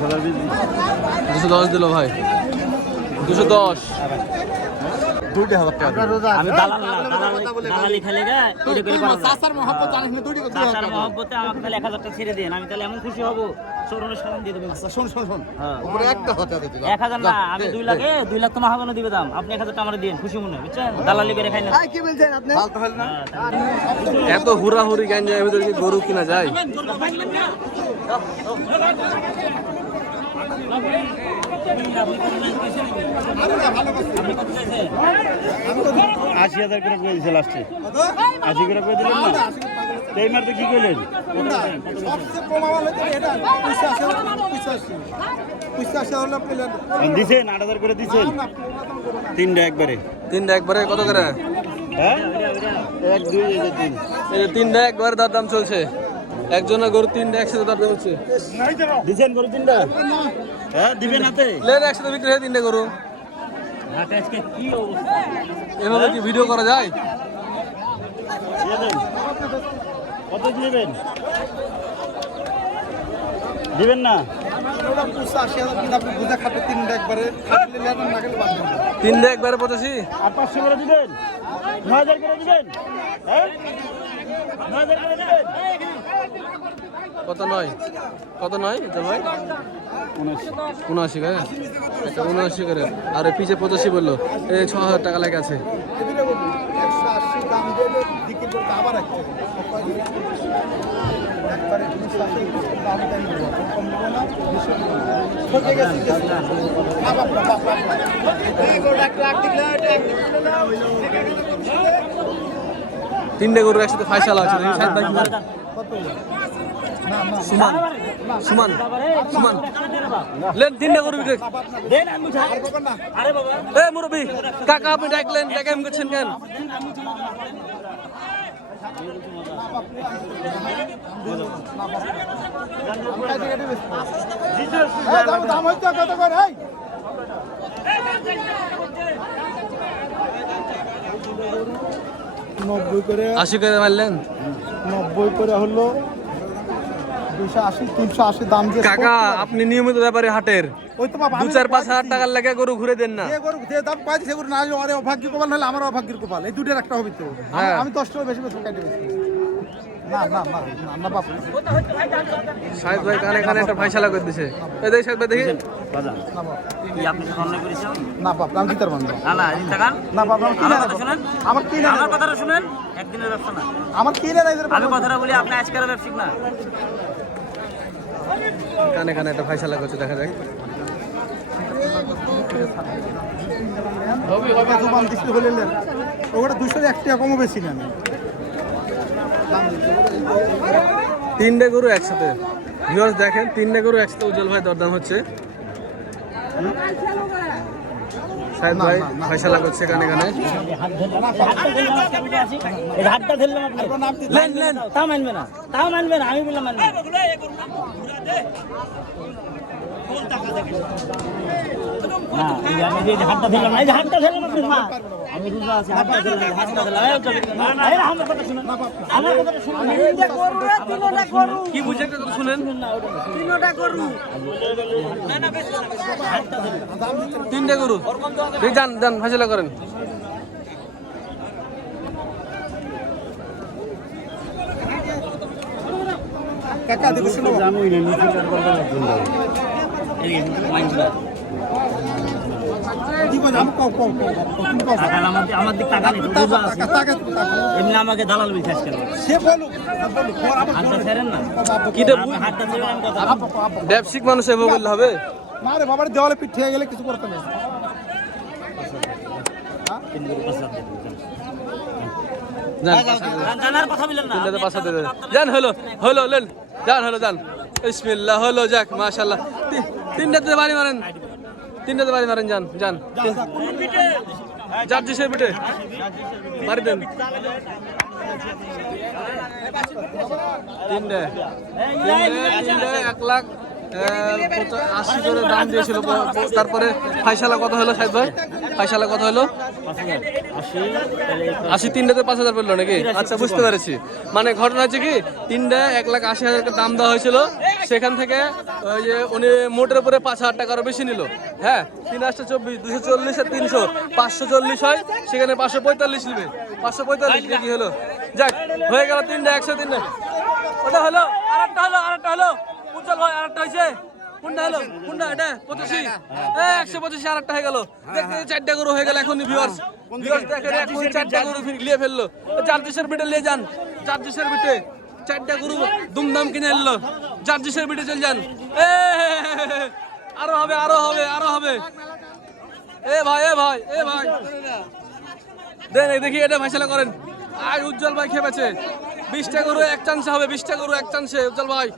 210 দিল ভাই, 210। আমি দালালি খেলে মহব্বতে আমাকে তাহলে 1000 টাকা ছেড়ে দেন, আমি তাহলে এমন খুশি হবো। সরুনের সালাম দিয়ে দেবেন। শোন উপরে একটা হতে দিতে 1000 না, আমি 2 লাখ তো মাহাবানো দিবে দাম, আপনি 1000 টাকা আমারে দিন, খুশি মনে বুঝছেন? দালালি করে খাই না। কি বলছেন আপনি? ফালতু হল না। এত হুড়াহুড়ি গাঞ্জার ভিতরে কি গরু কিনা যায়? আশি হাজার করে দিয়েছে লাস্টে, 80 করে দিলেন না? এই মারতে কি করলেন? দিছেন 8000 করে দিছেন, তিনটা একবারে কত করে? হ্যাঁ 1 2 এই যে 3, এই যে 3টা একবারে দরদাম চলছে। একজনের গরু 3টা একসাথে দরদাম হচ্ছে। দিছেন গরু 3টা? হ্যাঁ দিবেন হাতে, লেন একসাথে বিক্রি হয় 3টা গরু। আজকে কি অবস্থা, এভাবে কি ভিডিও করা যায়? কত দিবেন? দিবেন না? 3টা একবারে 85। আর 500 করে দিবেন, 9000 করে দিবেন। হ্যাঁ 9000 করে দিবেন। কত নয় এটা ভাই? 79 করে। আচ্ছা 79 করে। আর পিছে 85 বললো, এই 6000 টাকা লেগে আছে। তিনটে গরু একসাথে ফাইসালা আছে। সুমান লেন 3টা গরু বিক্রি। এ মুরব্বি কাকা আপনি ডাকলেন, টাকা এম করছেন কেন? নব্বই করে 80 করে মারলেন। 90 করে হলো 280 380 দাম দিয়ে। কাকা আপনি নিয়মিত ব্যাপারে হাটের, ওই তো বাবা 2-4-5 হাজার টাকার লাগে গরু ঘুরে দেন না। যে গরু যে দাম পাইছে সে গরু না হলে অভাগ্যের কপাল, হলে আমার অভাগ্যের কপাল, এই দুটোর একটা হবে তো। আমি 10 টাকা বেশি বেশি কাটে বেশি না বাপ। সাহেব ভাই কানে একটা ফাইসালা করে দিছে। এই দেখি সাহেব ভাই দেখি। কি আপনি তো অন্যায় করেছেন? না বাপ আমি কি তার মানব না এই টাকা না বাপ আমি কি না শুনেন, আমার কি না আমার কথাটা শুনেন, একদিনের ব্যবসা না, আমার কি না আমি কথাটা বলি, আপনি আজকের ব্যবসায়িক না। কানে একটা ফাইসালা করছে, দেখা যাক। ওটা 201 টাকা কমও বেশি না। 3টে গরু একসাথে ভিউয়ার্স দেখেন, 3টে গরু একসাথে উজ্জ্বল ভাই দরদাম হচ্ছে। সাহেব ভাই ফাইসালা করছে কানে। হাতটা ধরলাম আপনি, তা মানবে না, আমি বললাম মানবে হাতটা ধরলাম, হাতটা ধরলাম আপনি, আমি রোজা আছি, হাতটা ধরলাম, আমার কথাটা শুনুন। কি বুঝে শুনেন? 3টে গরু যান ফাইসালা করেন। কাকা দেখো শুনো, আমার দিক টাকা নেই, এমনি আমাকে দালাল বিশ্বাস করেন। সে বলুক হাতটা ছেড়েন না, হাতটা ছেড়ে আমি কথা ব্যবসায়িক মানুষ এভাবে বললে হবে? না রে বাবার দেওয়ালে পিঠ থেকে গেলে কিছু করতে নেই। জানার কথা বলেন না, যান হলো লেন, যান বিসমিল্লাহ, হলো যাক মাশাআল্লাহ। 3টাতে বাড়ি মারেন, 3টাতে বাড়ি মারেন, যান জার্জিসের পিঠে মারি দেন। 3টে 1 লাখ 80 করে দাম দিয়েছিল। তারপরে ফাইসালা কত হলো সাহেব ভাই? ফাইসালা কত হলো? 80 তিনটাতে 5000 পড়লো নাকি? আচ্ছা বুঝতে পেরেছি। মানে ঘটনা হচ্ছে কি, তিনটা 1,80,000 দাম দেওয়া হয়েছিল, সেখান থেকে ওই যে উনি মোটের উপরে 5,000 টাকারও বেশি নিল। হ্যাঁ, 3 8 24, 240 আর 300, 540 হয়, সেখানে 545 নিবে। 545 কি হলো? যাক, হয়ে গেল তিনটা 103। ওটা হলো, আরেকটা হলো উজ্জ্বল ভাই, আরেকটা হয়েছে। কোনটা হলো? কোনটা? এটা 85। 185 আরেকটা হয়ে গেল। দেখতে 4টা গরু হয়ে গেল। এখন ভিউয়ার্স দেখেন, এখন 4টা গরু নিয়ে ফেললো। জার্জিসের বিটে নিয়ে যান, জার্জিসের বিটে 4টা গরু দুমদাম কিনে এলো। জার্জিসের বিটে চলে যান। আরো হবে, আরো হবে, আরো হবে। এ ভাই দেন দেখি, এটা ফাইসালা করেন। আর উজ্জ্বল ভাই খেপেছে। 20টা গরু এক চান্সে হবে, 20টা গরু এক চান্সে। উজ্জ্বল ভাই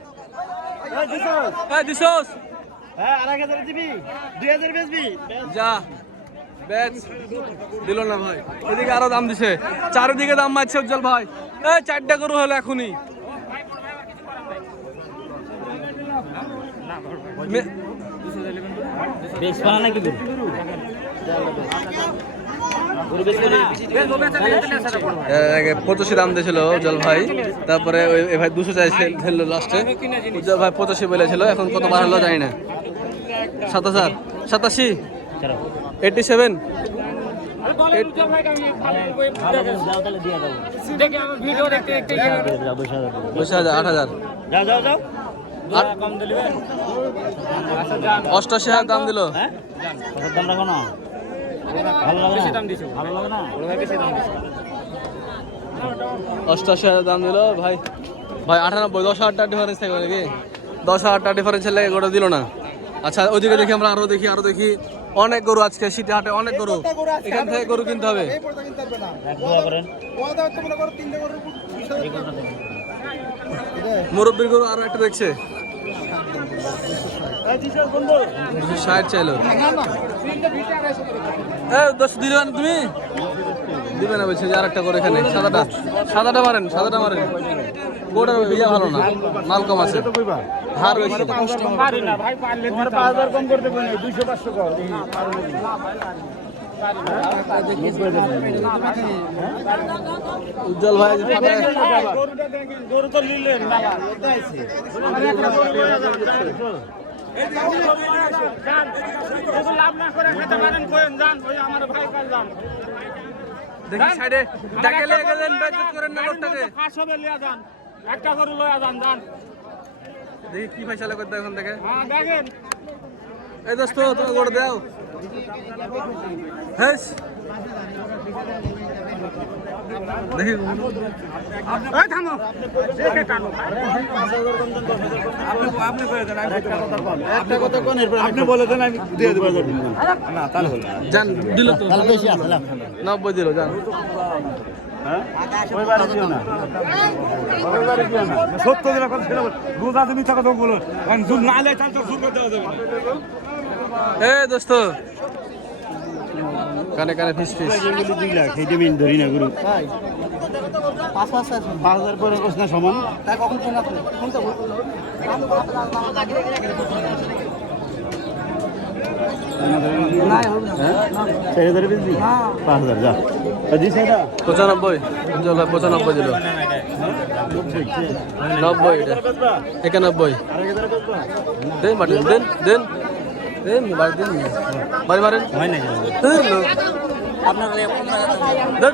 দিছোস? হ্যাঁ, 2,000 দিবি, 2,000 বেচবি। যা বেচ দিল না ভাই। এদিকে আরো দাম দিছে, চারিদিকে দাম মারছে উজ্জ্বল ভাই। 4টা গরু হলো এখনই। বেশ পানা নাকি গরু? 85 দাম দিয়েছিল উজ্জ্বল ভাই। তারপরে ওই ভাই 200 চাইছে লাস্টে। উজ্জ্বল ভাই 85 বলেছিল, এখন কত বার হলো জানি না। 7000, 87, 87। বসে 8,000, 88,000 দাম দিল। দাম রাখো না, ভালো লাগে না। 88,000 দাম দিল ভাই। 98, 10,000 টাকা ডিফারেন্স থাকবে নাকি? 10,000 টাকা ডিফারেন্সের লেগে গরু দিল না। আচ্ছা, ওইদিকে দেখি, আমরা আরো দেখি। অনেক গরু আজকে শীতে হাটে, অনেক গরু। এখান থেকে গরু কিনতে হবে। মুরব্বীর গরু আরো একটা দেখছে, 260 চাইলো। দোষ দিলে তুমি দিবে না বলছে যে আরেকটা করে এখানে। সাদাটা মারেন। গোটা ইয়া ভালো না, মাল কম আছে, হার বেশি। উজ্জ্বল ভাই গরু তো নিলেন লাভ না করে খেতে পারেন, যান ওই আমার ভাই কাজ যান। দেখি সাইডে ডাকে লেগে গেলেন, বেজত করেন না লোকটাকে। ফাঁস হবে, লিয়া যান, একটা গরু লয়া যান। দেখি কি ফাইসালা করতে এখন থেকে। হ্যাঁ দেখেন, এই দোস্ত তুমি গোটা দাও। হ্যাঁ দেখি, থামো, দেখে টানো। আপনি বলে দেন, আমি দিয়ে দেবো। না তাহলে হলো জান দিল তো 90 দিল। জান এ দোস্ত কানে ফিস 2 লাখ এই দেবেন, ধরি না গুরু 5,000 পরে কোস না সমান। ছেড়ে 5,000 যা। 95 95 দিল। 90 এটা 91। দেন বাড়ি দেন বাড়ি দেন, বাড়ি মারেন। আপনার দেন।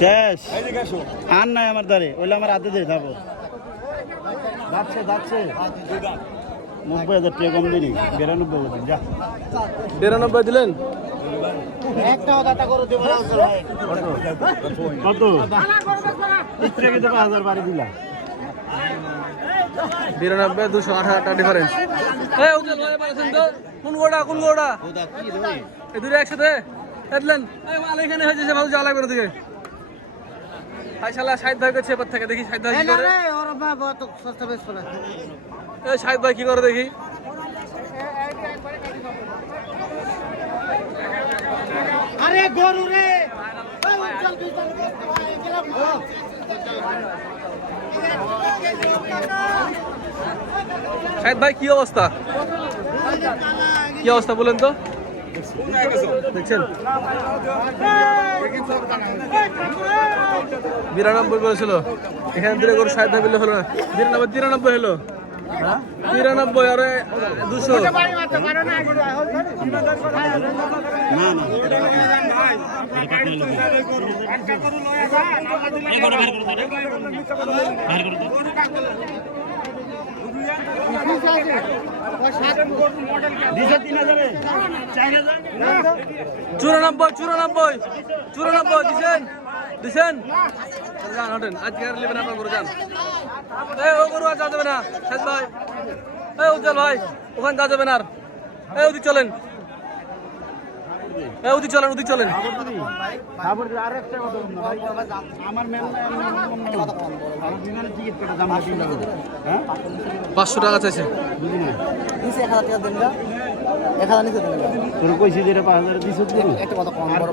শেষ আর নাই আমার দ্বারে, ওইলে আমার হাতে দিয়ে থাকো। যাচ্ছে 90,000 টাকা কম দিনি, 92 যা। 92 দিলেন। কত? 5,000 বাড়ি দিলা। 92, 208 টাকা ডিফারেন্স। উজ্জ্বল ভাই বলেছেন তো কোন গোড়া এই দুটো একসাথে এদলেন। মাল এখানে হয়েছে, ভালো যাওয়া লাগবে ওদিকে। ফাইসালা 60 ভাই করছে এবার থেকে। দেখি 60 ভাই কি করে। এই 60 ভাই কি করে দেখি। আরে গরু রে শাহিদ ভাই কি অবস্থা, কি অবস্থা বলেন তো? দেখছেন 92 বলেছিল, এখানে দিলে গরু 60 পেলে হলো না, 93 হলো, 93 আরে 200। চুরানব্বই দিছেন যান হটেন, আজকে আর নেবেন আপনার গরু, যান। ও গরু আর যাওয়া যাবে না শাহিদ ভাই, উজ্জ্বল ভাই ওখানে যাওয়া যাবে না আর, ওদিক চলেন, ওদিক চলেন। আমার 500 টাকা চাইছে। তোর কইছি যেটা 5000 দিছ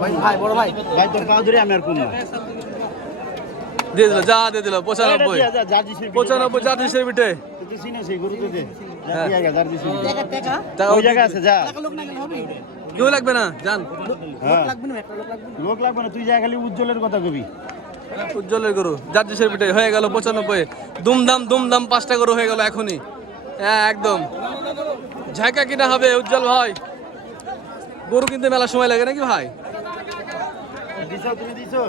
ভাই তোর পা ধরে আমি আর কম না দিয়ে দিল, যা দিয়ে দিল 95 জার্সির বিটে। তুই চিনিস এই গরু তো দে জার দিছি টাকা ওই জায়গা আছে যা কেউ লাগবে না, যান। লোক লাগবে না, তুই যা খালি উজ্জ্বলের কথা কবি। উজ্জ্বলের গরু জার্সির বিটে হয়ে গেল 95। দুমদাম 5টা গরু হয়ে গেল এখনই, একদম ঝাঁকা কিনা হবে উজ্জ্বল ভাই। গরু কিনতে মেলা সময় লাগে নাকি ভাই? দিছো তুমি দিছো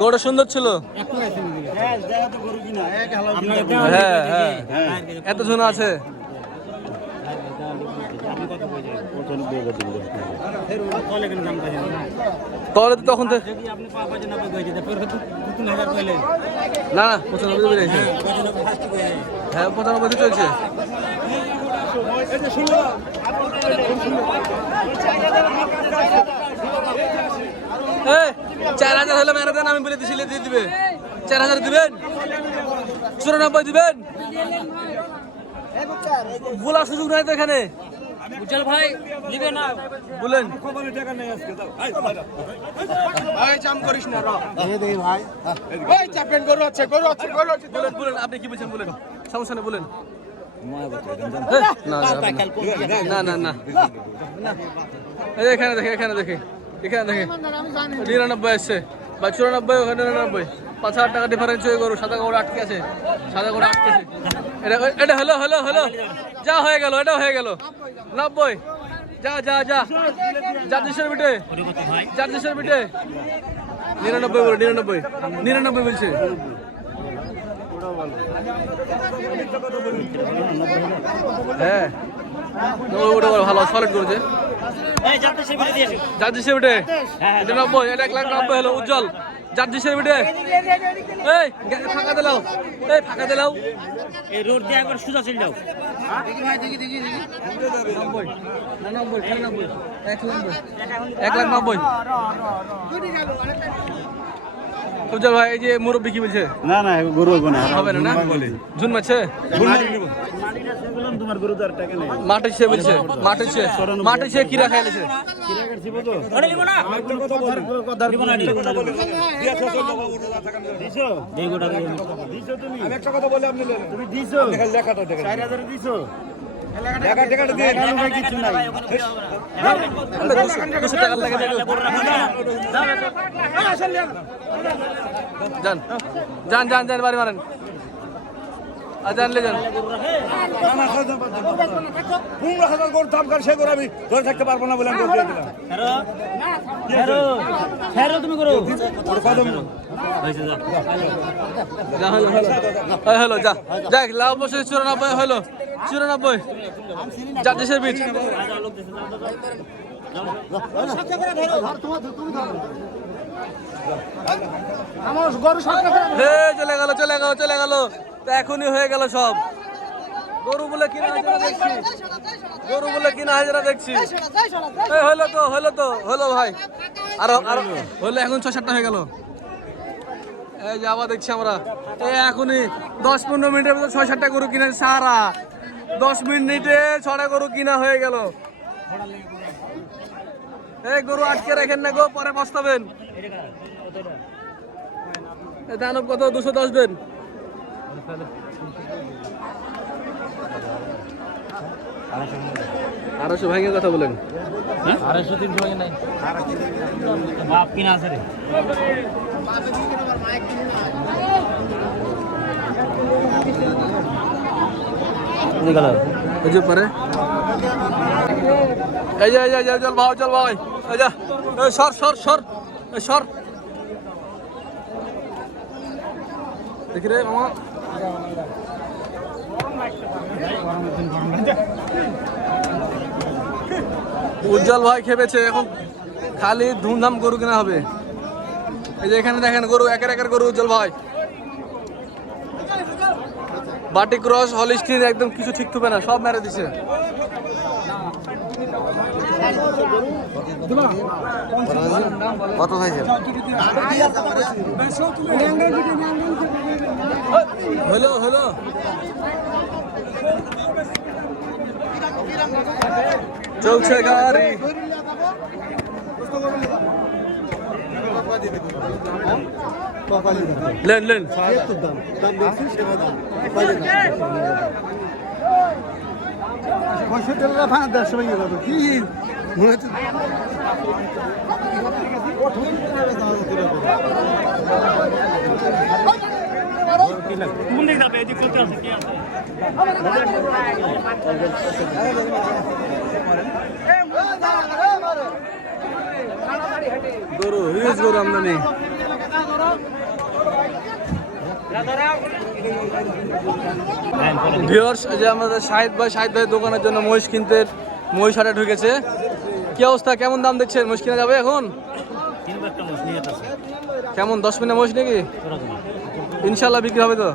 গরুটা সুন্দর ছিল, হ্যাঁ দেখা তো গরু কিনা এক হালা হ্যাঁ এত জন আছে। তাহলে তো তখন তো না 95 বেরিয়েছে, হ্যাঁ 95 চলছে। এই 4000 হলে মেরে দেন, আমি বলে দিছি দিয়ে দিবে। 4000 দিবেন, 94 দিবেন, বলার সুযোগ নাই তো এখানে। উজ্জ্বল ভাই নিবে না বলেন বলেন আপনি কি বলছেন বলেন, সমস্যা নেই বলেন। না এখানে দেখে 99 আসছে বা 94, ওখানে 99, 5000 টাকা ডিফারেন্স হয়ে গরু, সাদা গরু আটকে আছে, এটা হলো যা হয়ে গেল, এটা হয়ে গেল 90। যা জার্সির বিটে 99 বলছে। হ্যাঁ ওটা ভালো সলিড করেছে জার্সির বিটে 90, এটা 1,90,000 হলো উজ্জ্বল জার্সির বিটে। এই ফাঁকা দিলাও এই রোড দিয়ে একবার সোজা চলে যাও। 1,90,000 উজ্জ্বল ভাই এই যে মুরব্বী কি বলছে? না গরু হবে না, ঝুন মারছে তোমার গরু তো আর টাকা নেই। মাঠে সে কিরা খাইলেছে। ওরে নিব না দিছো এই গোটা দিছো তুমি, আমি একটা কথা বলি আপনি তুমি দিছো লেখাটা দেখেন 4000 দিছো টাকাটা দিয়ে গেল ভাই কিছু নাই। 200 টাকা লাগে যান বাড়ি মারেন আর জানলে যান। আমি ধরে থাকতে পারবো না বলে আমি করে দিলাম। তুমি করো হলো যা দেখ লাভ বসে 94 হলো 94 জার্সির বিট। চলে গেল তো এখনই হয়ে গেল সব। গরু বলে কিনা হাজারা দেখছি হলো ভাই, আরো হলো এখন 6-7টা হয়ে গেল। এই যে আবার দেখছি আমরা এখনই 10-15 মিনিটের মধ্যে 6-7টা গরু কিনা, সারা 10 মিনিটে 6টা গরু কিনা হয়ে গেল। এই গরু আটকে রাখেন না গো, পরে পস্তাবেন। এই দানব কত? 210 দেন। 250 ভাঙে কথা বলেন। 250-300 ভাঙে নাই বাপ কিনা আছে রে। এই যে পরে এই যে চল ভাই, চল ভাই, এই যা, এই সর এই সর। দেখি রে মামা, উজ্জ্বল ভাই খেপেছে, এখন খালি ধুমধাম গরু কেনা হবে। এই যে এখানে দেখেন গরু, একের একের গরু উজ্জ্বল ভাই। বাটি ক্রস, হলিস্টিন, একদম কিছু ঠিক থুবে না, সব মেরে দিছে। কত খাইছে? হলো চলছে গাড়ি। লেন 150 ভেঙে যাবে কি মনে হচ্ছে। গরু হিউজ গরু আমদানি। ভিউয়ার্স, যে আমাদের শাহিদ ভাই দোকানের জন্য মহিষ কিনতে মহিষ হাটে ঢুকেছে। কি অবস্থা, কেমন দাম দেখছেন? মহিষ কিনা যাবে এখন? কেমন 10 মিনিট মহিষ নাকি? ইনশাল্লাহ বিক্রি হবে তো?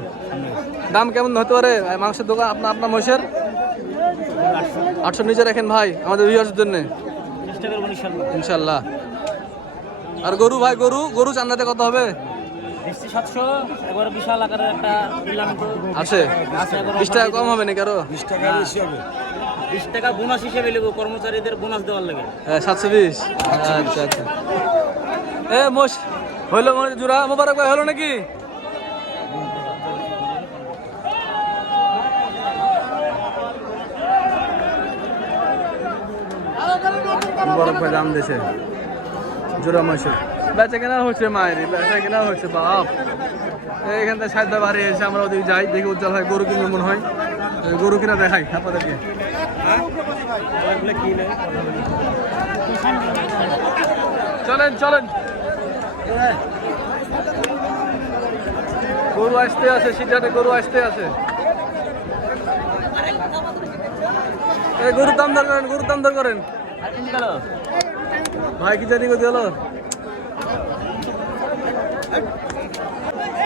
দাম কেমন হতে পারে মাংসের দোকান আপনার মহিষের? 800 নিচে রাখেন ভাই আমাদের ভিউয়ার্সের জন্য, ইনশাল্লাহ। আর গরু ভাই, গরু চান্দাতে কত হবে? 700। এবারে বিশাল আকারের একটা আছে, 20 টাকা কম হবে নাকি? আরো 20 টাকা বেশি হবে। 20 টাকা বোনাস হিসেবে নেব, কর্মচারীদের বোনাস দেওয়ার লাগে। হ্যাঁ 720। আচ্ছা এ মোষ হইলো মানে জোড়া মোবারক ভাই, হলো নাকি? মোবারক ভাই দাম দিয়েছে জোড়া মহিষের। বেচা কেনা হচ্ছে মায়ের, বেচা কেনা হচ্ছে বাপ। এইখান থেকে সাইড বাড়ি এসে আমরা ওদিকে যাই, দেখি উজ্জ্বল হয় গরু কিনবে মনে হয়। গরু কিনা দেখাই আপনাদেরকে। চলেন গরু আসতে আছে, সিটাতে গরু আসতে আছে। এই গরুর দাম দর করেন ভাই। কি জানি গো দিল।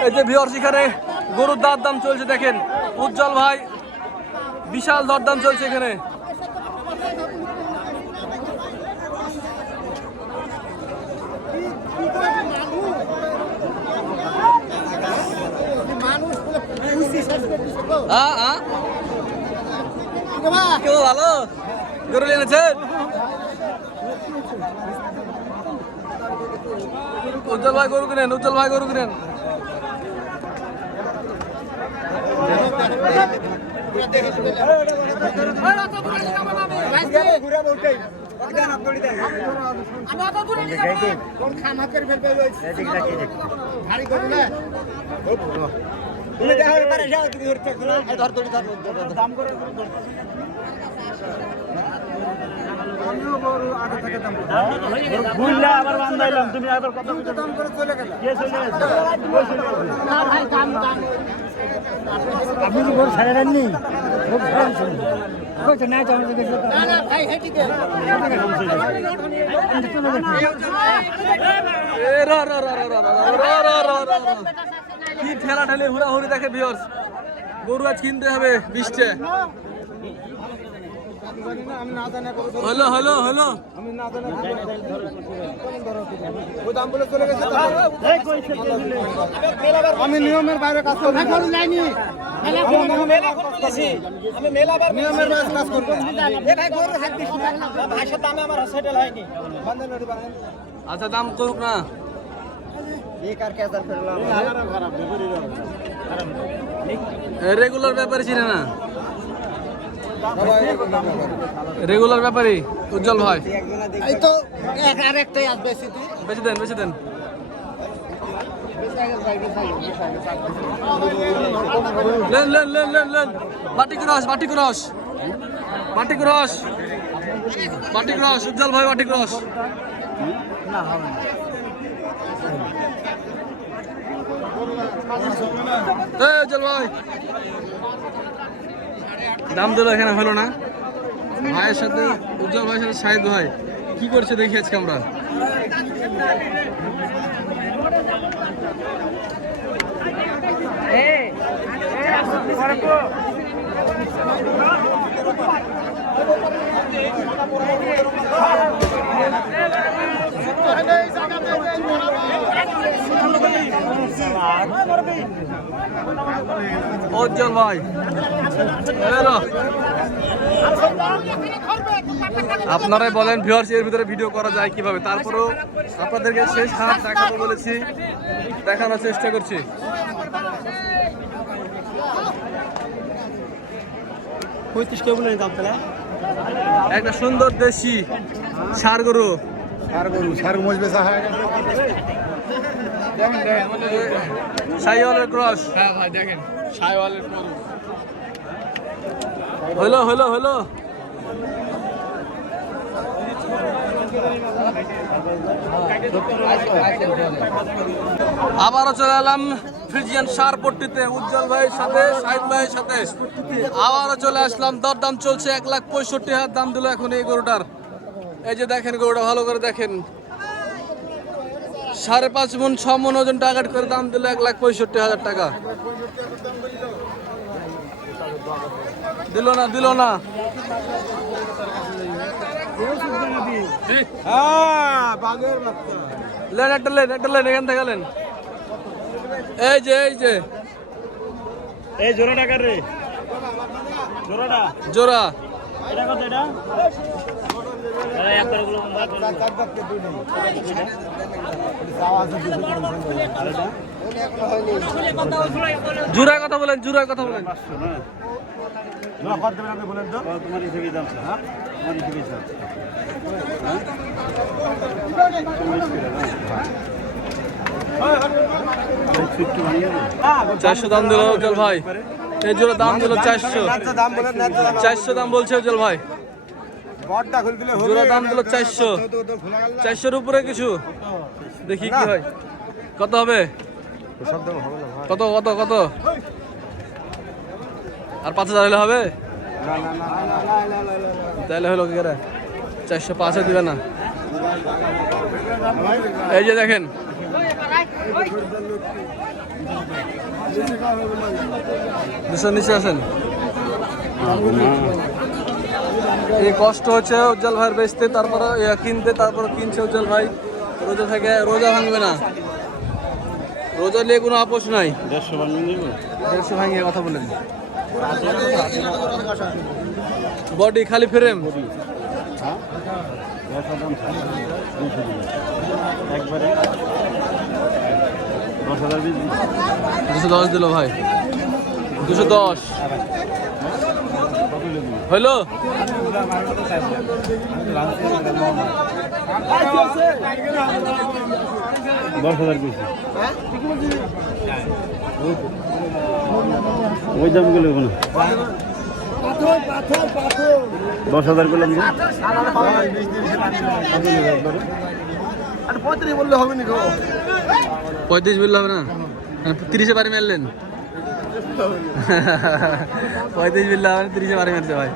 এই যে ভিউয়ার্স, এখানে গরুর দাম চলছে দেখেন। উজ্জ্বল ভাই বিশাল দরদাম চলছে এখানে। ভালো গরু এনেছেন? উজ্জ্বল ভাই গরু কিনেন। আবার বান্ধাইলাম, তুমি আবার কত দাম করে চলে গেল। আপনি কি গরু ছাড়া দেননি? কি ঠেলা ঠেলে হুড়াহুড়ি দেখে ভিউয়ার্স। গরু আজ কিনতে হবে 20টা। হলো আমি নিয়মের বাইরে কাজ করি। নিয়মের কাজ করবে। আচ্ছা দাম করুক না। রেগুলার ব্যাপারী ছিল না, রেগুলার ব্যাপারী উজ্জ্বল ভাই। এই তো আর একটাই আসবে সিটি। বেশি দেন, বেশি দেন। লেন লেন লেন লেন লেন। বাটি ক্রস, বাটি ক্রস, বাটি ক্রস, বাটি ক্রস, উজ্জ্বল ভাই বাটি ক্রস। উজ্জ্বল ভাই দাম দিল, এখানে হলো না। ভাইয়ের সাথে উজ্জ্বল ভাইয়ের সাথে শাহিদ ভাই কি করছে দেখি আজকে আমরা। উজ্জ্বল ভাই হ্যালো, আপনারাই বলেন ভিউয়ার্স এর ভিতরে ভিডিও করা যায় কিভাবে। তারপরেও আপনাদেরকে শেষ হাত দেখাবো বলেছি, দেখানোর চেষ্টা করছি। একটা সুন্দর দেশি ষাঁড় গরু, শাহিওয়ালের ক্রস। হ্যাঁ ভাই দেখেন শাহিওয়ালের ক্রস। হলো হলো হলো। আবারও চলে এলাম ফ্রিজিয়ান সার পট্টিতে উজ্জ্বল ভাইয়ের সাথে শাহিদ ভাইয়ের সাথে। আবারও চলে আসলাম, দরদাম চলছে 1,65,000 দাম দিল এখন এই গরুটার। এই যে দেখেন গরুটা ভালো করে দেখেন, 5.5 মণ 6 মণ ওজন টার্গেট করে দাম দিল 1,65,000 টাকা। দিল না, দিল না। লেন একটা লেন, একটা লেন এখান থেকে লেন। এই যে এই যে এই জোড়া টাকা রে, জোড়াটা জোড়া এটা কত? এটা একবার গুলো জোড়া কথা বলেন, জোড়া কথা বলেন। তোমার হিসেবে দাম, হ্যাঁ তোমার হিসেবে 400 দাম দিল উজ্জ্বল ভাই। এই জোড়া দাম দিল 400, 400 দাম বলছে উজ্জ্বল ভাই। জোড়া দাম দিল 400, 400-র উপরে কিছু দেখি কি হয়। কত হবে? কত কত কত? আর 5,000 হলে হবে? তাহলে হলো কি করে? 405 দিবে না। এই যে দেখেন নিচে আছেন। এই কষ্ট হচ্ছে উজ্জ্বল ভাইয়ের বেচতে, তারপরে কিনতে, তারপরে কিনছে উজ্জ্বল ভাই। রোজা থেকে রোজা ভাঙবে না, রোজা নিয়ে কোনো আপোষ নাই। 150 ভাঙিয়ে কথা বলেন। বডি খালি ফ্রেম একবারে 210 দিল ভাই, 210 হইলো। ওই দাম গুলো 10,000 গুলো 35 বললে হবে না। 35 বললে হবে না, 30-এ বাড়ি মারলেন। 35 বললে হবে না, 30-এ বাড়ি মারছে ভাই।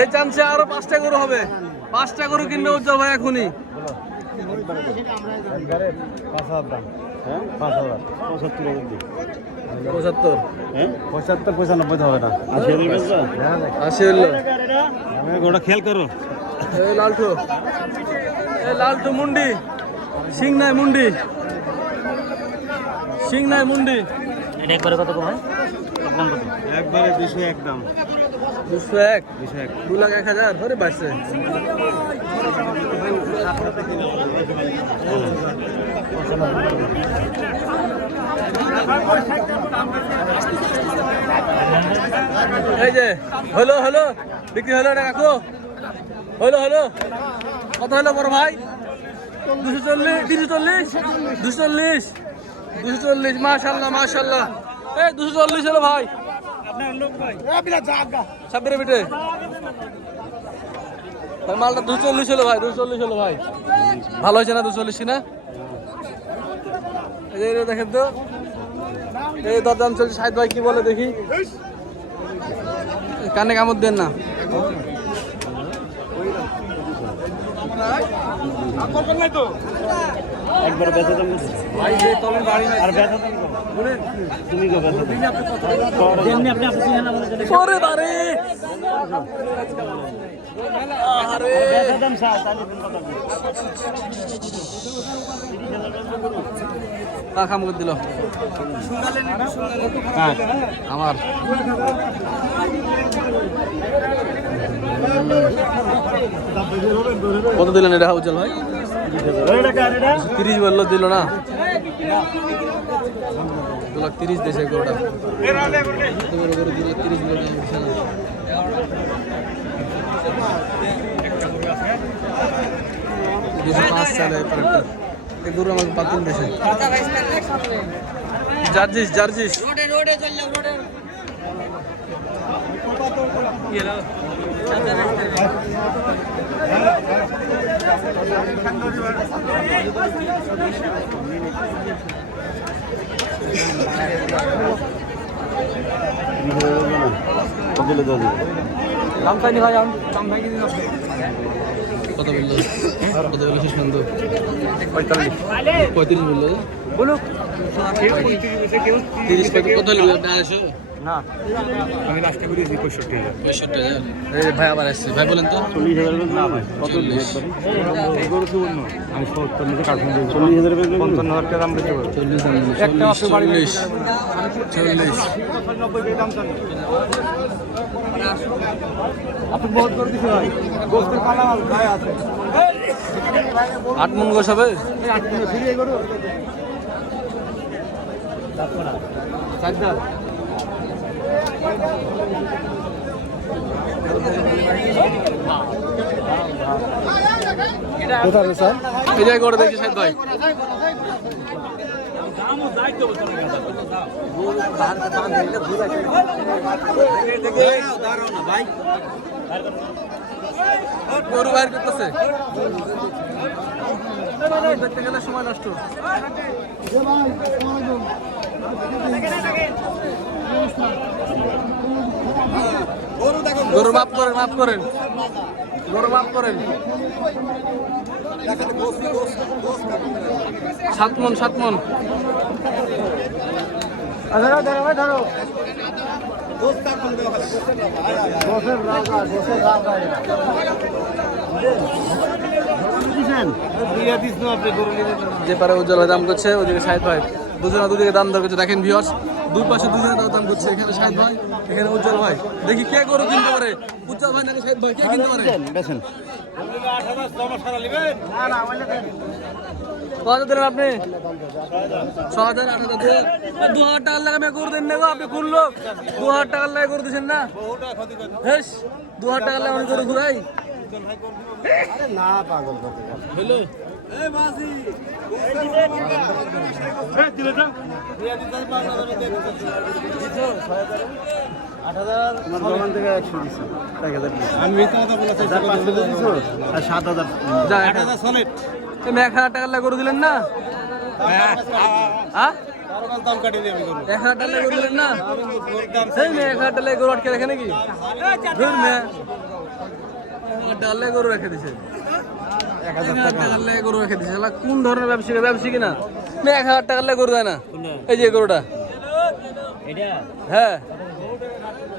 এই চান্সে আরো 5টা গরু হবে, 5টা গরু কিনবে উজ্জ্বল ভাই এখনই। 5,000 দাম, হ্যাঁ 5,000 75 75 75 95 হবে না 80 হলো ওটা খেয়াল করো এই লালটু মুন্ডি সিং নাই মুন্ডি এটা একবারে কত কম হয় একদম কত একবারে 201 দাম 201 2,01,000 ধরে বাড়ছে এই যে হলো বিক্রি হলো এটা কাকু হলো কত হলো বড় ভাই 240 মাশাআল্লাহ এই 240 হলো ভাই ছাব্বিরে পিঠে ভাই মালটা 240 হলো ভাই ভালো হয়েছে না 240 না এই যে দেখেন তো এই দরদাম চলছে সাহেদ ভাই কি বলে দেখি কানে কামড় দেন না একবার বেচা দাম ভাই যে তলের বাড়ি আর বেচা দাম তুমি গো বেচা দাম যেমনি আপনি চিনেন আমাদের জন্য ওরে বারে আরে বেচা দাম স্যার তাহলে দিন কথা কাম করে দিল আমার কত দিলেন এটা উজ্জ্বল ভাই 30 বললো দিল না 2,30,000 দেশে গোটা দিল 30 বললো না 5 সালে এই গরু আমাকে পাতিন দেশে জার্জিস দাম চাইনি ভাই দাম ভাই কত বললো শেষ পর্যন্ত 45 বললো বলুক 30 কত হলো 250 না আমি লাস্টে করেছি 65,000 এই ভাই আবার আসছে ভাই বলেন তো 40,000 না ভাই কত এই গরু কি অন্য আমি 70 নিতে কাটুন 40,000 টাকা 55,000 টাকা দাম দিতে পারবো 40 একটা আপনি বাড়ি 40 আপনি বহুত করে দিছেন ভাই গোস্তের কালা গায়ে আছে 8 মন গোস হবে এই 8 কিলো ফ্রি এই গরু চারটা কোথায় রে স্যার এই জায়গায় করে দেখছি সাহেব ভাই গরু বাইর করতেছে দেখতে গেলে সময় নষ্ট গরু মাপ করেন গরু মাপ করেন 7 মন ধরো যে পারে উজ্জ্বল দাম করছে ওদিকে সাহেদ ভাই দুজনে দুদিকে দাম দর করছে দেখেন ভিউয়ার্স দুই পাশে দুজনে দাম করছে এখানে সাহেদ ভাই এখানে উজ্জ্বল ভাই দেখি কে গরু কিনতে পারে উজ্জ্বল ভাই নাকি সাহেদ ভাই কে কিনতে পারে বেচেন কত দিলেন আপনি 6,000 8,000 2,000 টাকার লাগে আমি গরু দেন না গো আপনি কোন লোক 2,000 টাকার লাগে গরু দিচ্ছেন না হেস 2,000 টাকার লাগে আমি গরু ঘুরাই না পাগল হ্যালো আমি কথা বলেছি 500 দিছো আর 7,000 যা 1,000 সলিড তুমি 1,000 টাকার লাগে গরু দিলেন না হ্যাঁ 1,000 টাকা গরু দিলেন না সেই মেয়ে 1,000 টাকা গরু আটকে রাখে নাকি ধর মেয়ে 1,000 টাকা গরু রেখে দিছে 1,000 টাকা গরু রেখে দিছে কোন ধরনের ব্যবসায়ী না মেয়ে 1,000 টাকা গরু দেয় না এই যে গরুটা এটা হ্যাঁ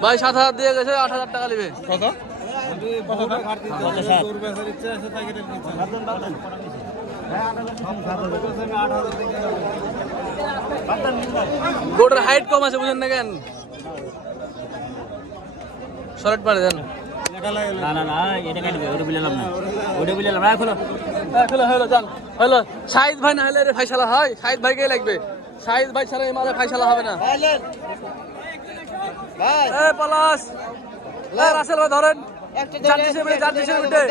ভাই 7,000 দিয়ে গেছে, 8,000 টাকা নেবে। কত? কত সাত গোটার হাইট কম আছে, বুঝেন না কেন? শর্ট পারে দেন। না না না এটা কেটে দেবে, ওটা বিলালাম না, ওটা বিলালাম না, খোলো হলো হলো জান হলো। শাহিদ ভাই না হলে রে ফাইসালা হয়, শাহিদ ভাইকেই লাগবে। শাহিদ ভাই ছাড়া এই মালে ফাইসালা হবে না। এ পলাশ, এ রাসেল ভাই ধরেন, জান দিছে বলে, জান দিছে উঠে।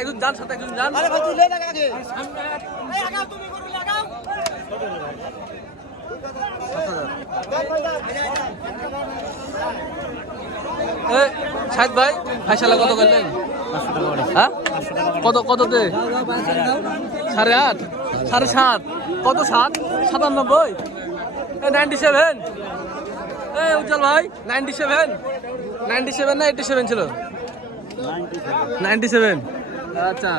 একজন জান, সাথে একজন জান। এ শাহিদ ভাই ফাইসালা কত করলেন? হ্যাঁ কত কততে? 8.5 7.5 কত? 97 97। এই উজ্জ্বল ভাই 97 না 87 ছিল? 97। আচ্ছা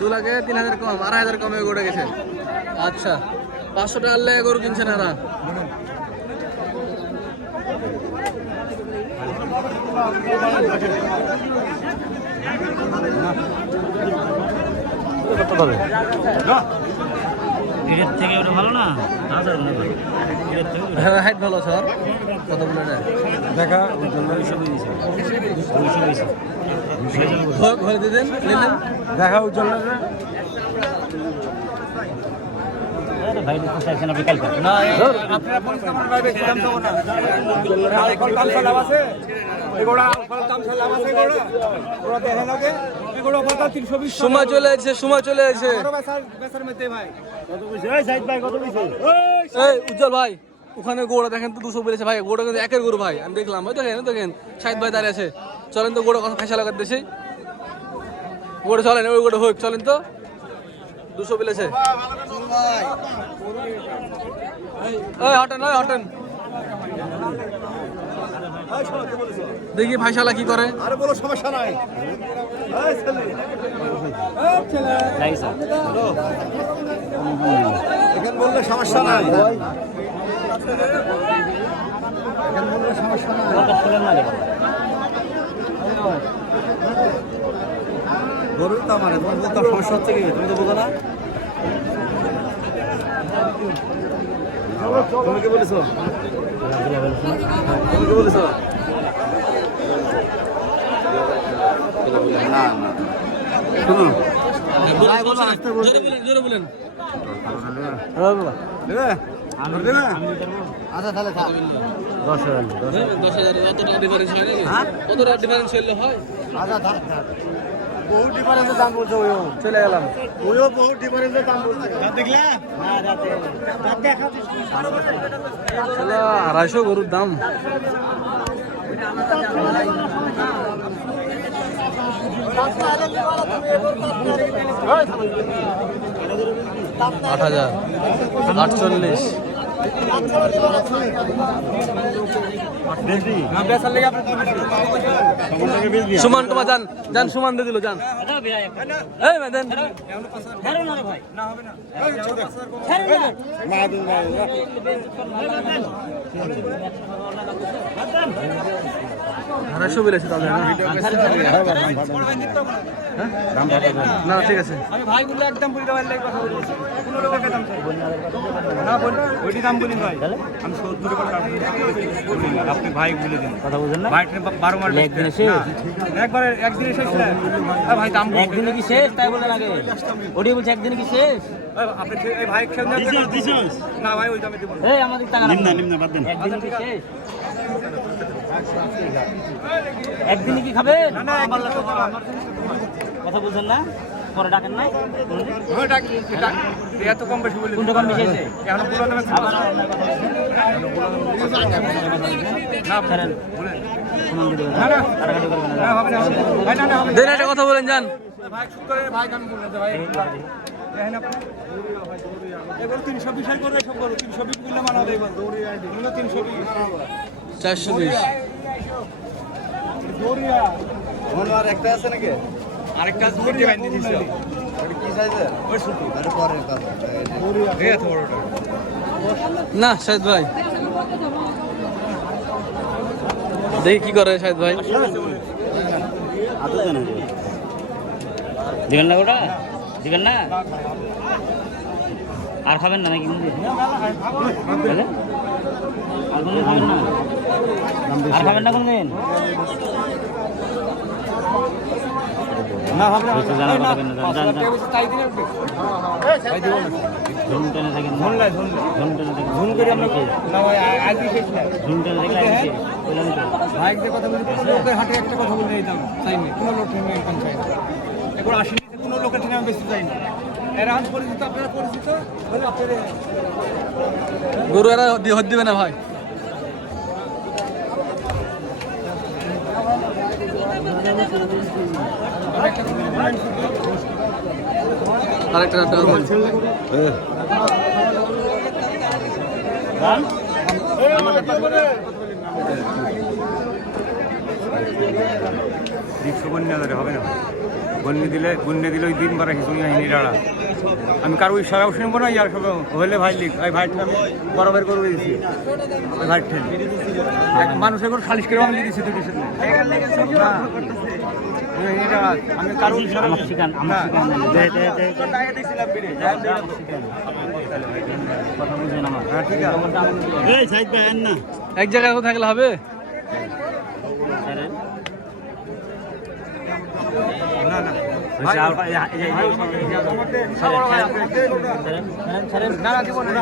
2 লাখে 3,000 কম, 2,500 কমে গড়ে গেছে। আচ্ছা 500 টাকার লেগে গরু কিনছেন এরা। এর থেকে ওটা ভালো না, এর থেকে হাইট ভালো স্যার। কত বলে না দেখা ঘরে দিয়ে দেন, নিলেন। দেখা উজ্জ্বল ভাই চাইছেন আপনি কালকে না আপনারা ফোন কামান ভাই বেশি দাম দেবো না। ফল দাম লাভ আছে, এগুলা ফল দাম লাভ আছে, এগুলা দেখে লাগে, এগুলো ফল 320। সময় চলে এসেছে, সময় চলে এসেছে। আরো বেচার মধ্যে ভাই কত কইছে? ওই সাইদ ভাই কত কইছে? এই উজ্জ্বল ভাই ওখানে গোড়া দেখেন তো 200 বলেছে ভাই। গোড়া কিন্তু একের গরু ভাই, আমি দেখলাম। ওই দেখেন দেখেন শাহিদ ভাই দাঁড়িয়ে আছে। চলেন তো গোড়া কথা ফাইসা লাগার দেশে গোড়া চলেন, ওই গোড়া হোক, চলেন তো। 200 বলেছে। এই হটেন, ওই হটেন, দেখি ফাইসালা কি করে। আরে বলো সমস্যা নাই। এই ছেলে, যাই স্যার এখানে বললে সমস্যা নাই। এখানে বললে সমস্যা নাই। কথা শুনেন না রে গরুই তো আমার, তোমার বলতে সমস্যা হচ্ছে কি? তুমি তো বোঝো না। তুমি কি বলেছো? তুমি কি বলেছো? না না শুনো, জোরে বলেন, জোরে বলেন। দেবে? দেবে? আচ্ছা তাহলে থাক। 10,000 কত টাকা ডিফারেন্স হয় নাকি? কত টাকা ডিফারেন্স হলে হয়? আচ্ছা থাক থাক। বহু ডিফারেন্সের দাম বলছে ওইও। চলে গেলাম। ওইও বহু ডিফারেন্সের দাম বলছে। দেখলা? না যাতে দেখা চলো 250 গরুর দাম। আট হাজার 48। সুমান তোমার যান, যান সুমান দিয়ে দিল, যান। এই দেন। ভাই না হবে না। আড়াইশো বলেছে তাহলে না? না ঠিক আছে। আমি ভাই বললে একদম বলি দেওয়ার লাগে কথা বলছি। 15 টাকা দাম চাই। না বল, ওইটি দাম বলি ভাই। আমি 70 টাকা দাম বলি না। আপনি ভাই বলে দিন। কথা বুঝেন না? ভাই 12 মাস একদিনে শেষ? একবারে একদিনে শেষ না। ভাই দাম বলি। একদিনে কি শেষ তাই বলেন আগে? ওটাই বলছে একদিনে কি শেষ? আপনি এই ভাই খেলনা না ভাই ওই দামে দেব না। এই আমাদের টাকা নিম্ন বাদ দেন। একদিনে কি শেষ? একদিনে কি খাবেন? না না আমার লাগে কথা বুঝেন না? পরে ডাকেন না? ওই ডাক ডাক এত কম বেশি বলি। কোনটা কম বেশি হয়েছে? এখন পুরো দামে আবার অন্য কথা না বলেন। বলেন। শুনুন দিদি না না কাটাকাটি করবেন না। না হবে না ভাই না না হবে না। দেন একটা কথা বলেন, যান। ভাই শুট করে ভাই গান বললেন ভাই দেখেন আপনি এবার 320 করে সব করো 320 কিলো মানা দেব দৌড়িয়া দিল 320 420। দৌড়িয়া আর একটা আছে নাকি আরেকটা ছুটি বাঁধি দিছো ওটা কি সাইজের ওই ছুটি আরে পরের কথা দৌড়িয়া এত বড়টা না শাহিদ ভাই, দেখি কি করে শাহিদ ভাই। দিবেন না ওটা, দিবেন না আর খাবেন না নাকি? আর কোনদিন খাবেন না? আর খাবেন না কোনদিন? না হবে না, বুঝতে জানা কথা কেন জান জান জান। তাই দিন ঝুম টেনে থাকেন না, শুনলাই শুনলাই ঝুম টেনে থাকেন, ঝুম করে আমরা না ভাই আজই শেষ না ঝুম টেনে থাকলে আমি কি বললাম তো। ভাই যে কথা বলি কোনো লোকের হাটে একটা কথা বলে দিতাম তাই না, কোনো লোক ঠেনে এরকম চাই না, এখন আসেনি কোনো লোকের ঠেনে আমি বেশি চাই না। এরা আজ পরিচিত, আপনারা পরিচিত বলে আপনারা গরু এরা হদ দিবে না ভাই। আরেকটা রিক্সা বন্যা ধরে হবে না, বন্যা দিলে ওই দিন বারা কিছু নিরাড়া আমি কারো ইশারাও শুনবো না, ইয়ার সব হলে ভাই লিখ ওই ভাইটা আমি বরাবর করে দিয়েছি ওই ভাইটা মানুষের করে খালিশ করে আমি দিয়েছি দুটো সাথে আমি কারো ইশারা আমার শিখান, আমার শিখান দে দে দে কথা বুঝেন আমার। হ্যাঁ ঠিক আছে এই সাইড ভাই আন না এক জায়গায় থাকলে হবে। না না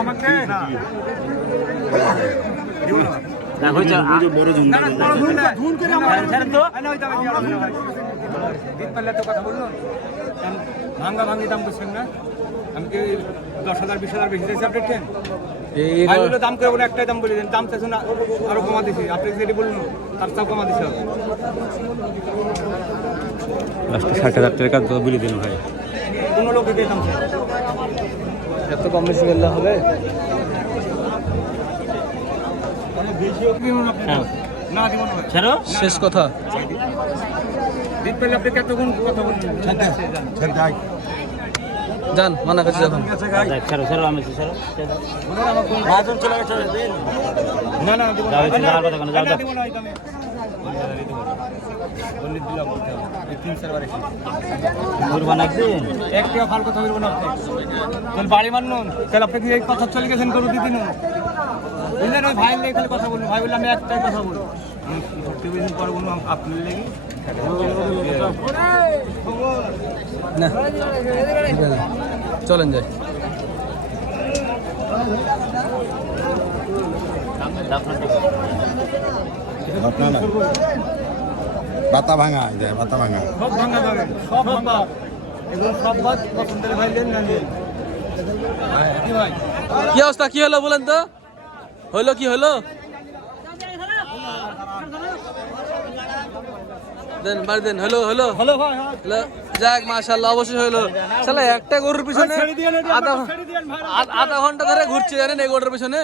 আমাকে ভাঙ্গা ভাঙ্গি দাম করছেন না, আমি কি 10,000 20,000 বেশি চাইছি আপনি ট্রেন ভাই বলে দাম করে বলে একটাই দাম বলে দেন, দাম চাইছো না আরো কমা দিছি, আপনি যেটি বলুন তার চাও কমা দিছি লাস্টে 60,000 টাকা তো বলে দিন ভাই। কোনো লোকে দিয়ে দাম চাই এত কম বেশি করলে হবে? না দিব না ছাড়ো শেষ কথা। দিন পেলে আপনি কতক্ষণ কথা বলবেন যান, মানা কাছে যখন। ছাড়ো ছাড়ো আমি ছাড়ো না না দিব না যাও চিন্তা কথা কেন যাও যাও দিব না আমি বললি দিলাম এই 3-4 বার এসে কুরবান একদিন একটা ফাল কথা বলবো না আপনি বল বাড়ি মাননুন তাহলে আপনি কি এই কথা চলে গেছেন করু দিদিন বুঝলেন ওই ভাই লেগে খালি কথা বলুন, ভাই বললে আমি একটাই কথা বলবো আমি সত্যি বুঝুন পরে বলবো আপনি লেগে না ঠিক আছে, চলেন যাই। বাতা ভাঙা যায়, বাতা ভাঙা। সব ভাঙা যাবে, সব ভাঙা এগুলো সব বাদ পছন্দের ভাই লেন না লেন কি ভাই কি অবস্থা, কি হলো বলেন তো? হইলো কি হলো? দেন বাড়ি দেন। হলো হলো হলো ভাই হলো। যাক মাশাআল্লাহ, অবশ্যই হলো। শালা একটা গরুর পিছনে আধা ঘন্টা ধরে ঘুরছে জানেন এই গরুর পিছনে।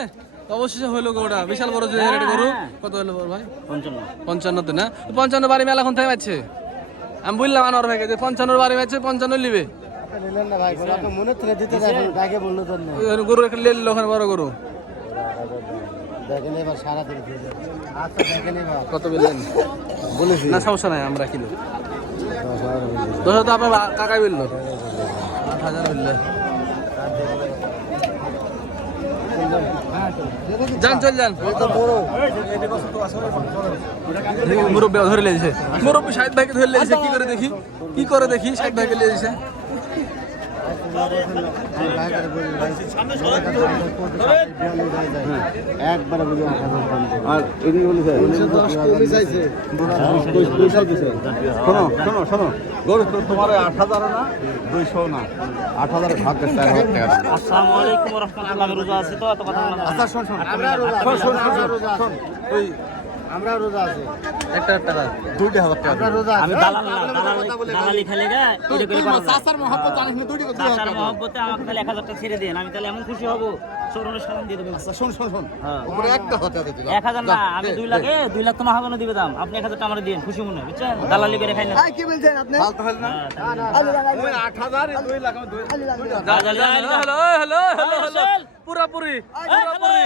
অবশ্যই হলো গরুটা, বিশাল বড় যে একটা গরু। কত হলো বড় ভাই? 55 তে না? 55 বাড়ি মেলা কোন থেকে পাচ্ছে? আমি বললাম আনোয়ার ভাইকে যে 55 বাড়ি পাচ্ছে, 55 নিবে। গরু একটা লেল ওখানে বড় গরু। কত বললেন? বলেছি না, সমস্যা নাই, আমরা কিলো 10 তো আপনার কাকাই বললো, 8,000 বললো। যান চল যান। মুরব্বী ধরে লেগেছে, মুরব্বী শাহিদ ভাইকে ধরে লেগেছে। কি করে দেখি, কি করে দেখি শাহিদ ভাইকে লেগেছে। আর এদিকে বলেছে 10 চাইছে। শোনো শোনো শোনো, গরু তো তোমার 8,000 না 200 না, 8,000 ভাগ করতে 1,000 টাকা। আসসালামু আলাইকুম ওয়া রাহমাতুল্লাহি রোজা আছে তো এত কথা বলা। আচ্ছা শোন শোন, শোন ওই আমরা রোজা আছে, একটা টাকা 2,000 টাকা। আমরা রোজা আমি দালাল না, দালালি খেলে গা এটা করে পারবো না। চাচার মহব্বত জানিস না, দুইটা কথা চাচার মহব্বতে আমাকে তাহলে 1000 টাকা ছেড়ে দেন, আমি তাহলে এমন খুশি হব সরুনের সালাম দিয়ে দেবেন। শোন শোন শোন, হ্যাঁ। উপরে একটা হতে হতে দিলাম। 1000 না, আমি 2 লাখে 2 লাখ তো মাহাগনে দিবে দাম, আপনি 1000 টাকা আমারে দেন, খুশি মনে হয় বুঝছেন? দালালি করে খাই না। কি বলছেন আপনি? ফালতু হল না। ওই 8,000 2 লাখ 2 দালালি হ্যালো হ্যালো হ্যালো হ্যালো। পুরাপুরি পুরাপুরি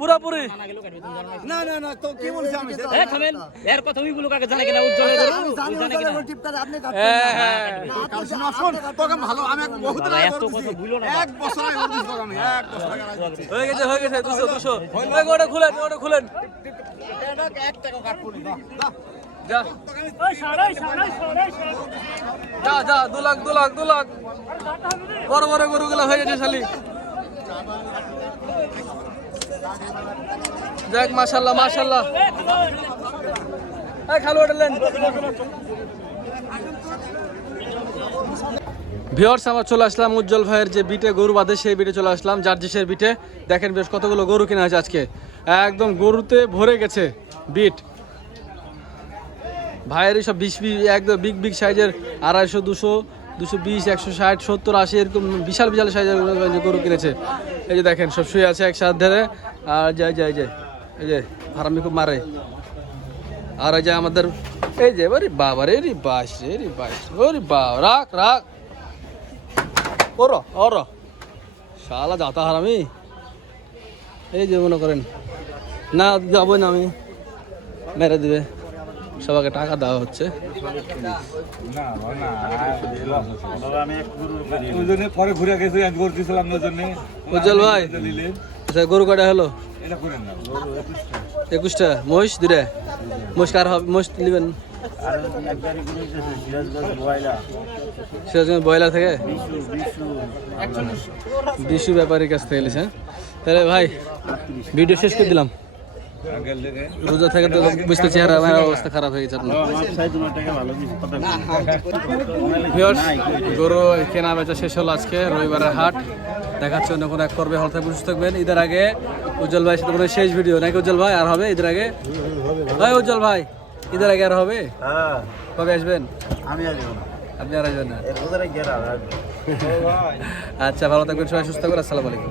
পুরাপুরি না গেলেও কাটবে তুমি জানো না। না না না তো কি বলছি আমি এই থামেন, এর কথা ওইগুলো কাকে জানে কিনা, উজ্জ্বলের গরু জানে কিনা। হ্যাঁ হ্যাঁ তোকে ভালো আমি বহুত বাবা, এত কথা ভুলো না। এক বছর আগে বলছিস তোকে আমি এক বছর আগে হয়ে গেছে 200 ওটা খুলেন এক টাকা কাটবো না যা যা 2 লাখ বড় বড় গরুগুলো হয়ে গেছে শালি যাক মাশাআল্লাহ এই খালু ওঠলেন ভিউয়ার্স আমরা চলে আসলাম উজ্জ্বল ভাইয়ের যে বিটে গরু বাঁধে সেই বিটে চলে আসলাম জার্জিসের বিটে দেখেন বেশ কতগুলো গরু কিনা হয়েছে আজকে একদম গরুতে ভরে গেছে বিট ভাইয়ের এইসব একদম বিগ সাইজের 250, 200, 220, 160, 70, 80 এরকম বিশাল সাইজের গরু কিনেছে এই যে দেখেন সব শুয়ে আছে একসাথে ধরে আর এই যে হারামি খুব মারে আর এই যে আমাদের এই যে ওরে বাবা রে বাস ওরে বাবা রাখ ওর শালা যাতা হারামি এই যে মনে করেন না যাবো না আমি মেরে দিবে সবাইকে টাকা দেওয়া হচ্ছে পরে ঘুরে গেছি আজ করতেছিলাম না জন্য উজ্জ্বল ভাই আচ্ছা গরু কটা হলো 21টা মহিষ দুটা মহিষ কার হবে মহিষ নেবেন সিরাজগঞ্জ বয়লা থেকে বিশু ব্যাপারীর কাছ থেকে এলিস হ্যাঁ তাহলে ভাই ভিডিও শেষ করে দিলাম রোজা থেকে তো বুঝতে চেহারা আমার অবস্থা খারাপ হয়ে গেছে আপনার ভিউয়ার্স গরু কেনা বেচা শেষ হলো আজকে রবিবারের হাট দেখাচ্ছে অন্য কোনো এক পর্বে হল থেকে বুঝতে থাকবেন ঈদের আগে উজ্জ্বল ভাই সাথে শেষ ভিডিও নাকি উজ্জ্বল ভাই আর হবে ঈদের আগে ভাই উজ্জ্বল ভাই ঈদের আগে আর হবে কবে আসবেন আমি আসবো না আপনি আর আসবেন না এর আচ্ছা ভালো থাকবেন সবাই সুস্থ করে আসসালামু আলাইকুম